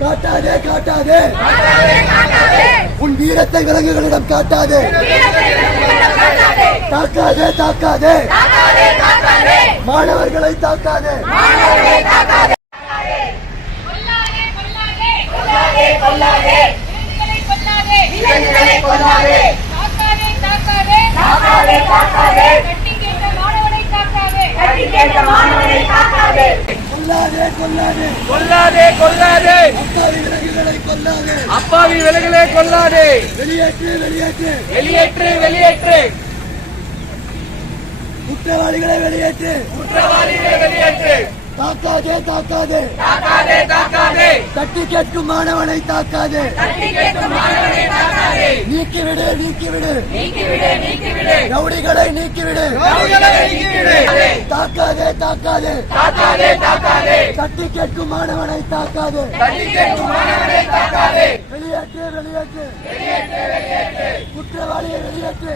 காட்டாதே காட்டாதே உன் வீரத்தை விலங்குகளிடம் காட்டாதே. தாக்காதே தாக்காதே மாணவர்களை தாக்காதே. கொல்லாதே கொல்லாதே அப்பாவி விலங்குகளை கொல்லாதே. வெளியேற்று வெளியேற்று வெளியேற்று வெளியேற்று குற்றவாளிகளை வெளியேற்று. குற்றவாளிகளை வெளியேற்று. தாக்காதே தாக்காதே தாக்காதே தாக்காதே தட்டி கேட்கும் மாணவனை தாக்காதே. நீக்கிவிடு நீக்கிவிடு ரவுடிகளை நீக்கிவிடு. தாக்காதே தாக்காதே தட்டி கேட்கும் மாணவனை தாக்காதே. வெளியேற்று வெளியேற்று குற்றவாளியை வெளியேற்று.